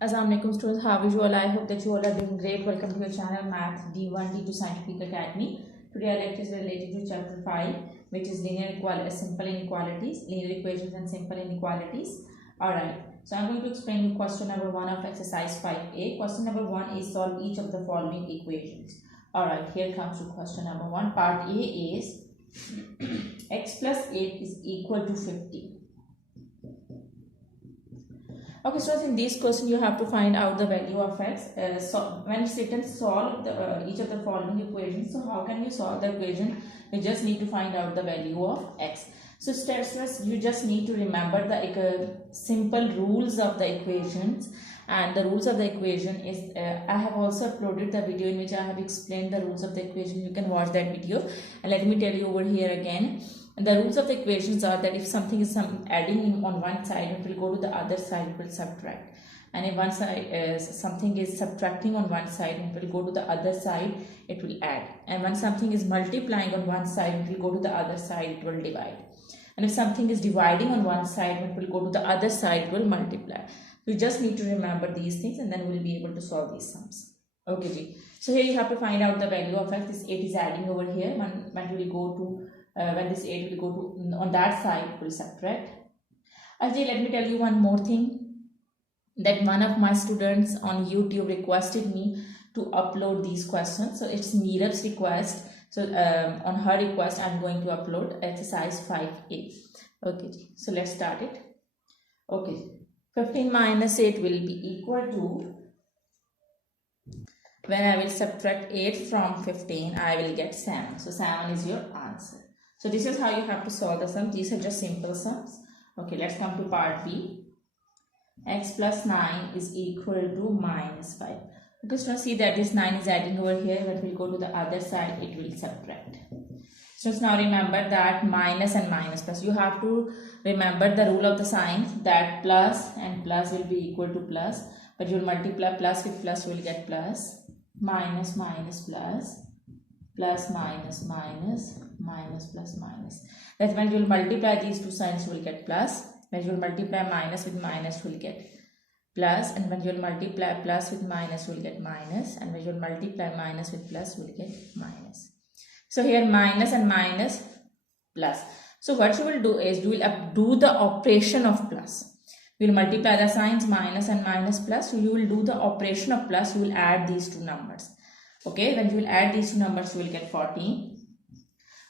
Assalamualaikum students, how are you all? I hope that you all are doing great. Welcome to your channel Math D1 D2 Scientific Academy. Today our lecture is related to chapter 5, which is simple inequalities, linear equations and simple inequalities. Alright, so I'm going to explain you question number 1 of exercise 5a. Question number 1 is solve each of the following equations. Alright, here comes to question number 1. Part A is x plus 8 is equal to 50. Okay, so in this question you have to find out the value of x. So when it's written solve each of the following equations, so how can you solve the equation? You just need to find out the value of x. So steps, you just need to remember the simple rules of the equations, and the rules of the equation is I have also uploaded the video in which I have explained the rules of the equation. You can watch that video, and let me tell you over here again. And the rules of the equations are that if something is adding on one side, it will go to the other side, it will subtract. And if one side something is subtracting on one side, it will go to the other side, it will add. And when something is multiplying on one side, it will go to the other side, it will divide. And if something is dividing on one side, it will go to the other side, it will multiply. You just need to remember these things, and then we'll be able to solve these sums. Okay, G. So here you have to find out the value of x. This 8 is adding over here. When will go to when this 8 will go to on that side, it will subtract. Ajay, let me tell you one more thing, that one of my students on YouTube requested me to upload these questions. So it's Meerab's request. So on her request, I'm going to upload exercise 5a. Okay, so let's start it. Okay, 15 minus 8 will be equal to, when I will subtract 8 from 15, I will get 7. So 7 is your answer. So this is how you have to solve the sum. These are just simple sums. Okay, let's come to part B. X plus 9 is equal to minus 5. Okay, so see that this 9 is adding over here. When we go to the other side, it will subtract. So now remember that minus and minus plus. You have to remember the rule of the signs, that plus and plus will be equal to plus. But you will multiply plus with plus, you will get plus. Minus minus plus. Plus minus minus, minus plus minus. That's when you will multiply these two signs, you will get plus. When you will multiply minus with minus, you will get plus. And when you will multiply plus with minus, you will get minus. And when you will multiply minus with plus, you will get minus. So here minus and minus plus. So what you will do is you will do the operation of plus. You will multiply the signs minus and minus plus. So you will do the operation of plus. You will add these two numbers. Okay, when you will add these two numbers, you will get 14.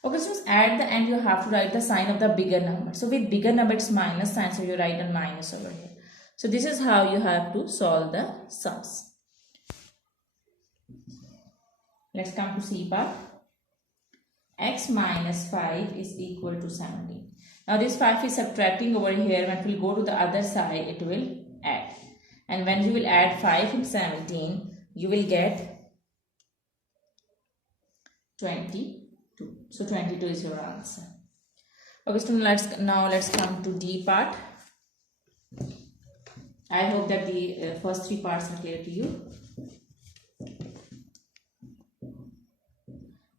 Okay, so at the end, you have to write the sign of the bigger number. So with bigger number, it's minus sign, so you write a minus over here. So this is how you have to solve the sums. Let's come to C part. X minus 5 is equal to 17. Now this 5 is subtracting over here. When it will go to the other side, it will add. And when you will add 5 and 17, you will get 22. So 22 is your answer. Okay, so let's come to D part. I hope that the first three parts are clear to you.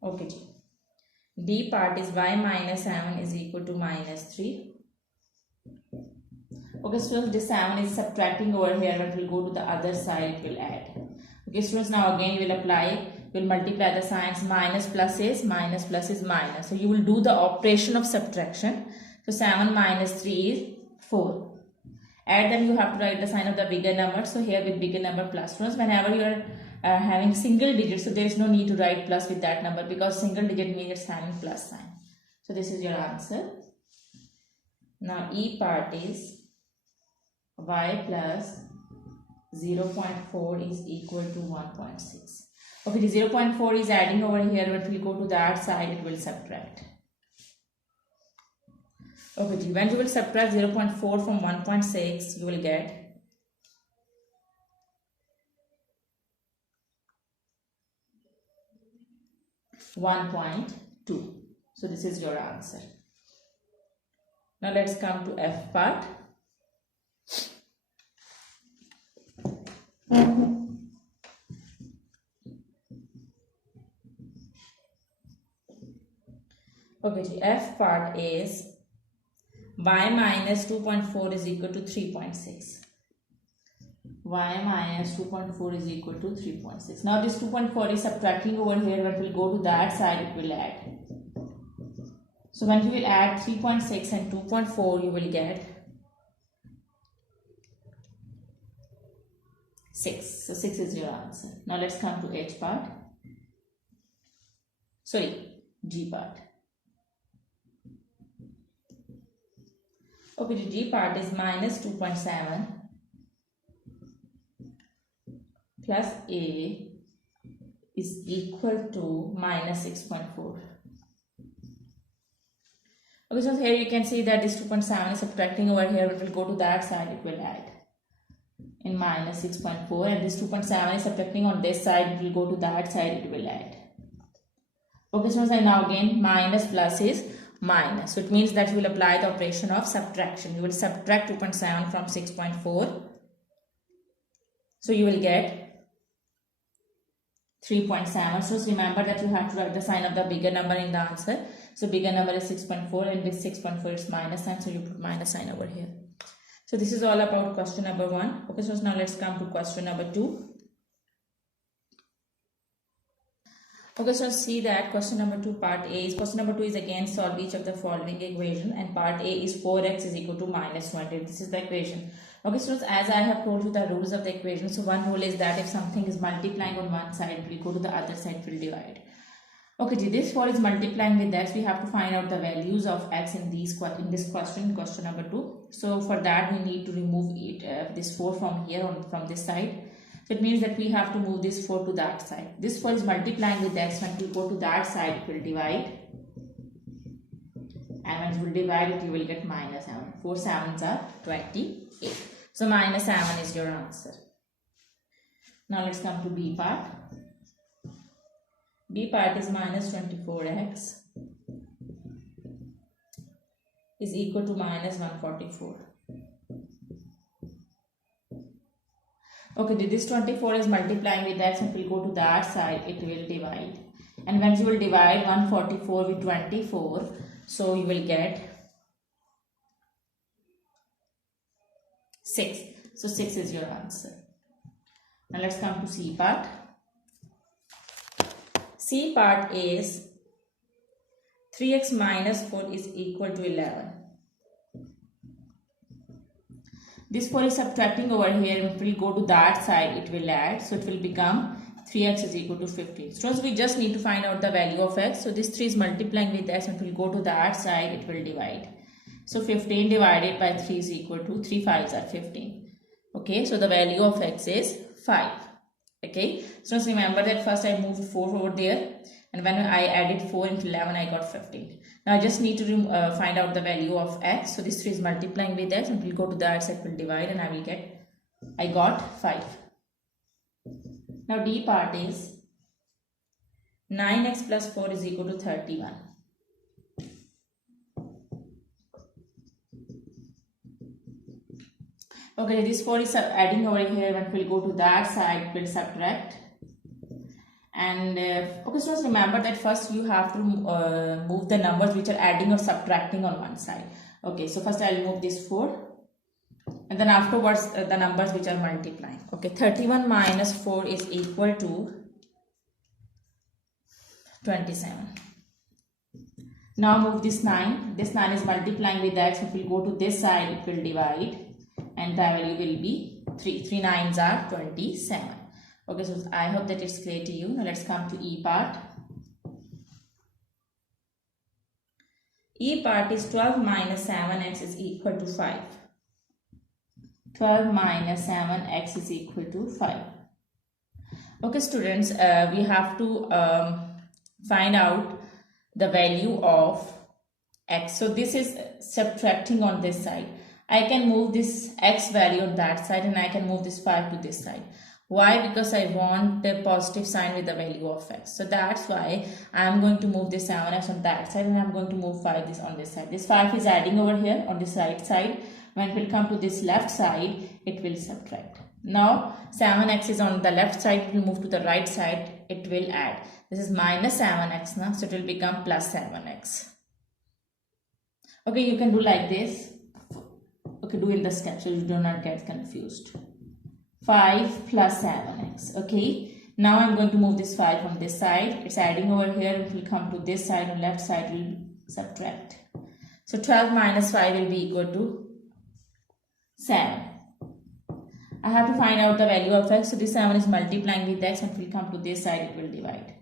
Okay, D part is y minus 7 is equal to minus 3. Okay, so this 7 is subtracting over here, but will go to the other side, it will add. Okay, students, now again we will apply. Will multiply the signs. Minus plus is minus plus is minus. So you will do the operation of subtraction. So 7 minus 3 is 4. Add them, you have to write the sign of the bigger number. So here with bigger number plus. Students, whenever you are having single digits, so there is no need to write plus with that number, because single digit means it's having plus sign. So this is your answer. Now E part is y plus 0.4 is equal to 1.6. Okay, the 0.4 is adding over here, but will go to that side, it will subtract. Okay, when you will subtract 0.4 from 1.6, you will get 1.2. So this is your answer. Now let's come to F part. Okay, the F part is y minus 2.4 is equal to 3.6. y minus 2.4 is equal to 3.6. Now this 2.4 is subtracting over here. When we go to that side, it will add. So when you will add 3.6 and 2.4, you will get 6. So 6 is your answer. Now let's come to H part. Sorry, G part. Okay, the G part is minus 2.7 plus A is equal to minus 6.4. Okay, so here you can see that this 2.7 is subtracting over here. It will go to that side, it will add in minus 6.4, and this 2.7 is subtracting on this side, it will go to that side, it will add. Okay, so now again minus plus is minus, so it means that you will apply the operation of subtraction. You will subtract 2.7 from 6.4, so you will get 3.7. So remember that you have to write the sign of the bigger number in the answer. So bigger number is 6.4, and with 6.4 it's minus sign, so you put minus sign over here. So this is all about question number 1. Okay, so now let's come to question number 2. Okay, so see that question number 2 part A is, question number 2 is again solve each of the following equation, and part A is 4x is equal to minus 20. This is the equation. Okay, so as I have told you the rules of the equation, so one rule is that if something is multiplying on one side, it will go to the other side, it will divide. Okay, this 4 is multiplying with x. We have to find out the values of x in this question number 2. So for that we need to remove this 4 from here from this side. So it means that we have to move this 4 to that side. This 4 is multiplying with x. When we go to that side, it will divide. And when you will divide it, you will get minus 7. 4 7s are 28. So minus 7 is your answer. Now let's come to B part. B part is minus 24x is equal to minus 144. Okay, this 24 is multiplying with x, and will go to that side, it will divide. And when you will divide 144 with 24, so you will get 6. So 6 is your answer. Now let's come to C part. C part is 3x minus 4 is equal to 11. This 4 is subtracting over here. If we go to that side, it will add. So it will become 3x is equal to 15. So we just need to find out the value of x. So this 3 is multiplying with x, and it will go to that side, it will divide. So 15 divided by 3 is equal to 3 5s are 15. Okay, so the value of x is 5. Okay, so just remember that first I moved 4 over there, and when I added 4 into 11, I got 15. Now I just need to find out the value of x. So this 3 is multiplying with x, and will go to that side, will divide, and I got 5. Now D part is 9x plus 4 is equal to 31. Okay, this 4 is adding over here. When we'll go to that side, we'll subtract. And okay, so remember that first you have to move the numbers which are adding or subtracting on one side. Okay, so first I'll move this 4, and then afterwards the numbers which are multiplying. Okay, 31 minus 4 is equal to 27. Now move this 9. This 9 is multiplying with x. If we go to this side, it will divide, and the value will be 3. 3 9s are 27. Okay, so I hope that it's clear to you. Now let's come to E part. E part is 12 minus 7x is equal to 5. 12 minus 7x is equal to 5. Okay, students, we have to find out the value of x. So this is subtracting on this side. I can move this x value on that side, and I can move this 5 to this side. Why? Because I want a positive sign with the value of x. So that's why I am going to move this 7x on that side, and I am going to move 5 this on this side. This 5 is adding over here on this right side. When it will come to this left side, it will subtract. Now 7x is on the left side, it will move to the right side, it will add. This is minus 7x now, so it will become plus 7x. Okay, you can do like this. Okay, do in the sketch so you do not get confused. 5 plus 7x. Okay, now I'm going to move this 5 from this side. It's adding over here. It will come to this side, and left side will subtract. So 12 minus 5 will be equal to 7. I have to find out the value of x. So this 7 is multiplying with x, and it will come to this side, it will divide.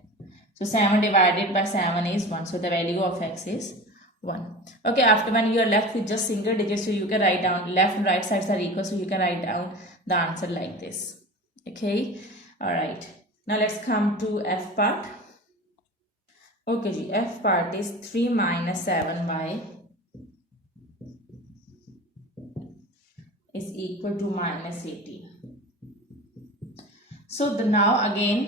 So 7 divided by 7 is 1. So the value of x is 1. Okay, after when you are left with just single digits, so you can write down left and right sides are equal. So you can write down the answer like this. Okay, alright. Now let's come to f part. Okay, ji, f part is 3 minus 7y is equal to minus 18. So now again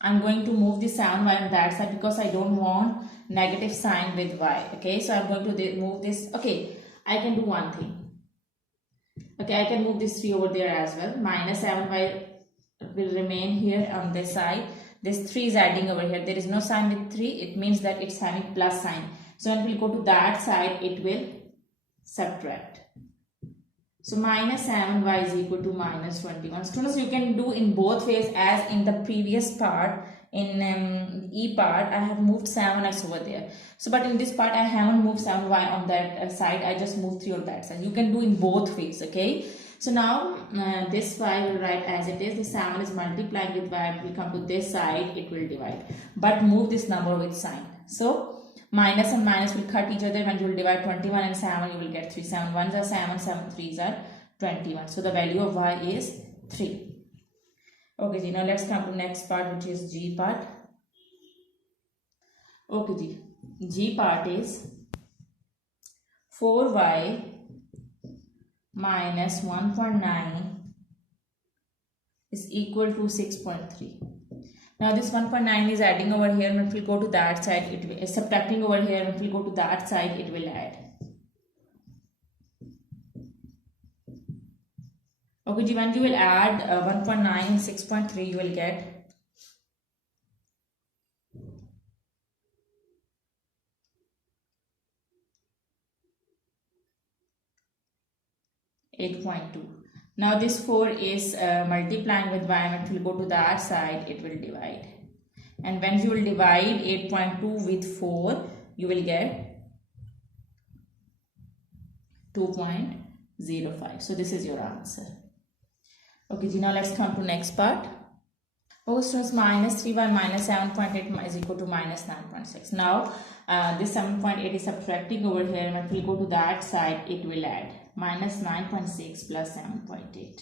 I'm going to move the 7y on that side because I don't want negative sign with y. Okay, so I'm going to move this. Okay, I can do one thing. Okay, I can move this 3 over there as well. Minus 7y will remain here on this side. This 3 is adding over here. There is no sign with 3. It means that it's having plus sign. So when we go to that side, it will subtract. So minus 7y is equal to minus 21. Students, you can do in both ways as in the previous part. In E part, I have moved 7x over there. So but in this part, I haven't moved 7y on that side. I just moved 3 on that side. You can do in both ways, okay? So now this y will write as it is. The 7 is multiplying with y. It will come to this side. It will divide. But move this number with sign. So minus and minus will cut each other. When you will divide 21 and 7, you will get 3. 7 1s are 7, 7 3s are 21. So the value of y is 3. Okay, now let's come to next part, which is G part. Okay, G part is 4y minus 1.9 is equal to 6.3. Now this 1.9 is adding over here, and if we go to that side, it is subtracting over here, and if we go to that side, it will add. Okay, when you will add 1.9 and 6.3, you will get 8.2. Now this 4 is multiplying with y, and it will go to that side, it will divide. And when you will divide 8.2 with 4, you will get 2.05. So this is your answer. Okay, now let's come to next part. Okay, students, minus 3y minus 7.8 is equal to minus 9.6. Now this 7.8 is subtracting over here, and if we go to that side, it will add. Minus 9.6 plus 7.8.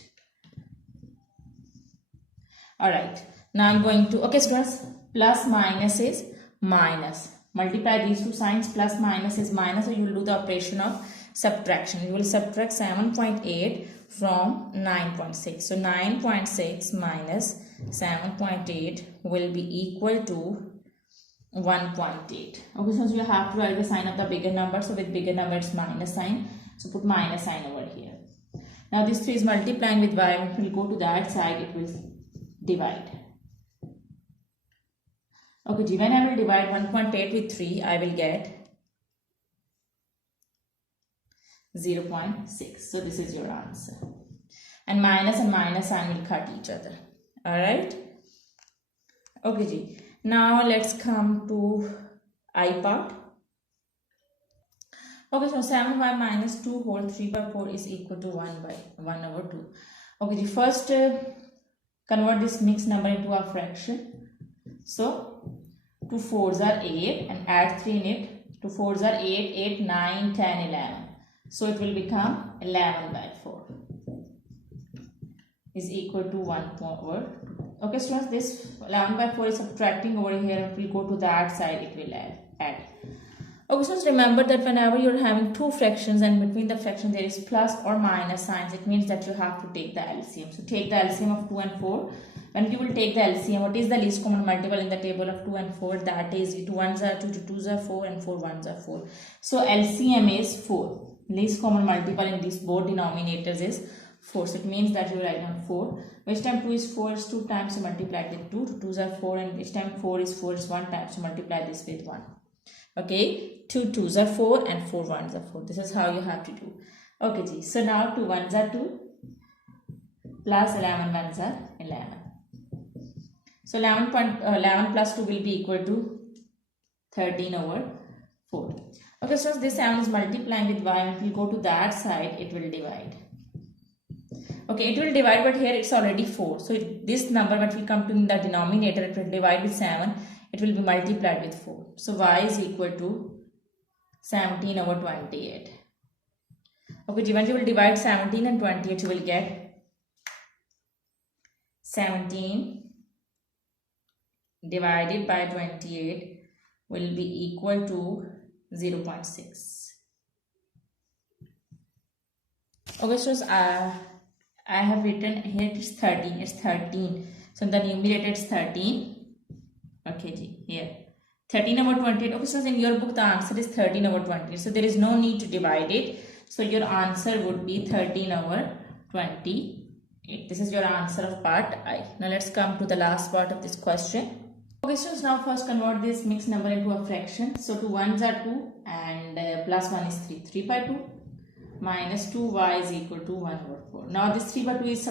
Alright, now I'm going to, okay students, plus minus is minus. Multiply these two signs, plus minus is minus, so you will do the operation of subtraction. You will subtract 7.8 from 9.6. So 9.6 minus 7.8 will be equal to 1.8. Okay, so you have to write the sign of the bigger number. So with bigger number, it's minus sign. So put minus sign over here. Now this 3 is multiplying with y. When we go to that side, it will divide. Okay, when I will divide 1.8 with 3, I will get 0.6. So this is your answer. And minus sign will cut each other. Alright. Okay, ji. Now let's come to I part. Okay, so 7y minus 2 whole 3 by 4 is equal to 1 by 1 over 2. Okay, first convert this mixed number into a fraction. So 2 4s are 8 and add 3 in it. 2 4s are 8, 8, 9, 10, 11. So it will become 11 by 4 is equal to 1 over 2. Okay, students, this 11 by 4 is subtracting over here. If we go to that side, it will add. Okay, so remember that whenever you're having two fractions and between the fraction there is plus or minus signs, it means that you have to take the LCM. So take the LCM of 2 and 4. When you will take the LCM, what is the least common multiple in the table of 2 and 4? That is 2 1s are 2, 2 2s are 4, and 4 1s are 4. So LCM is 4. Least common multiple in these both denominators is 4. So it means that you write down 4. Which time 2 is 4 is 2 times, so multiply with 2. 2 2s are 4, and which time 4 is 1 times, so multiply this with 1. Okay, 2 2s are 4 and 4 1s are 4. This is how you have to do. Okay, so now 2 1s are 2, plus 11 ones are 11. So 11 plus 2 will be equal to 13 over 4. Okay, so this 7 is multiplying with y, and if we go to that side, it will divide. Okay, it will divide, but here it's already 4. So this number, when we come to the denominator, it will divide with 7. It will be multiplied with 4. So y is equal to 17 over 28. Okay, when you will divide 17 and 28, you will get 17 divided by 28 will be equal to 0.6. Okay, so I have written here it's 13. It's 13. So the numerator is 13. Okay, here 13 over 28. Okay, so in your book the answer is 13 over 28. So there is no need to divide it. So your answer would be 13 over 28. This is your answer of part I. Now let's come to the last part of this question. Okay, so now first convert this mixed number into a fraction. So 2 ones are 2 and plus 1 is 3. 3 by 2 minus 2y is equal to 1 over 4. Now this 3 by 2 is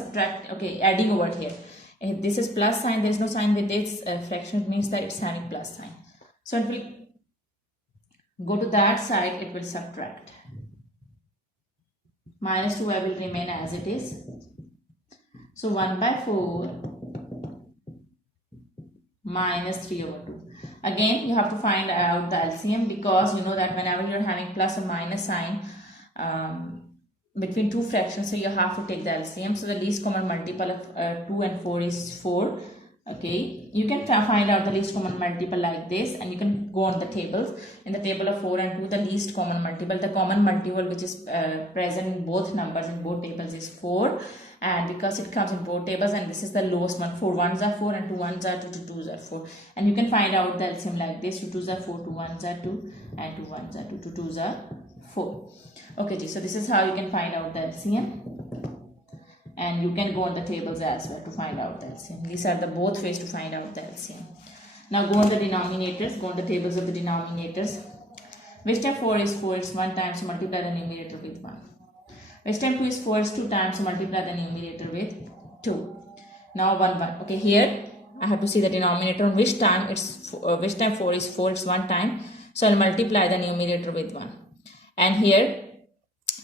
adding over here. If this is plus sign, there is no sign with this fraction, it means that it's having plus sign. So it will go to that side, it will subtract. Minus 2y will remain as it is. So 1 by 4 minus 3 over 2. Again, you have to find out the LCM, because you know that whenever you are having plus or minus sign between two fractions, so you have to take the LCM. So the least common multiple of 2 and 4 is 4. Okay, you can find out the least common multiple like this, and you can go on the tables. In the table of 4 and 2, the least common multiple, the common multiple which is present in both numbers in both tables is 4, and because it comes in both tables, and this is the lowest one, 4 ones are 4 and 2 ones are 2, 2 twos are 4, and you can find out the LCM like this: 2 twos are 4, 2 ones are 2, and 2 ones are 2, 2 twos are 4. Okay, so this is how you can find out the LCM. And you can go on the tables as well to find out the LCM. These are the both ways to find out the LCM. Now go on the denominators, go on the tables of the denominators. Which time 4 is 4, it's 1 time, so multiply the numerator with 1. Which time 2 is 4, it's 2 times, so multiply the numerator with 2. Now 1, 1. Okay, here I have to see the denominator on which time 4 is 4, it's 1 time, so I'll multiply the numerator with 1. And here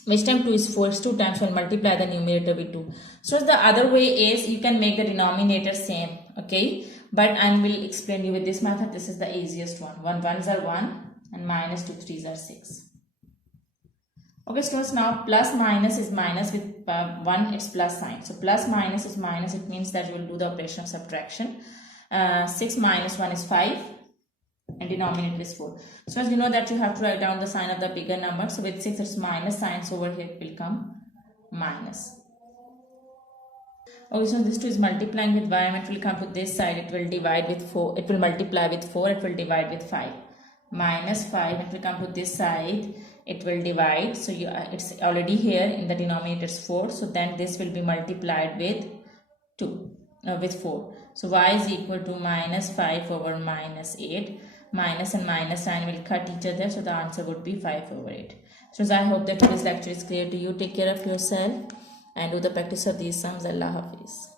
which time 2 is 4, it's 2 times, so I'll multiply the numerator with 2. So the other way is you can make the denominator same, okay, but I will explain you with this method. This is the easiest one. 1 ones are 1 and minus 2 threes are 6. Okay, students, now plus minus is minus, with 1 it's plus sign. So plus minus is minus, it means that you will do the operation of subtraction. 6 minus 1 is 5. And denominator is 4. So as you know that you have to write down the sign of the bigger number. So with 6 it's minus sign, so over here it will come minus. Okay, so this 2 is multiplying with y, and it will come to this side, it will divide with 4, it will multiply with 4, it will divide with 5. Minus 5, it will come to this side, it will divide, so it's already here in the denominator is 4, so then this will be multiplied with 4. So y is equal to minus 5 over minus 8. Minus and minus sign will cut each other, so the answer would be 5 over 8. So I hope that today's lecture is clear to you. Take care of yourself and do the practice of these sums. Allah Hafiz.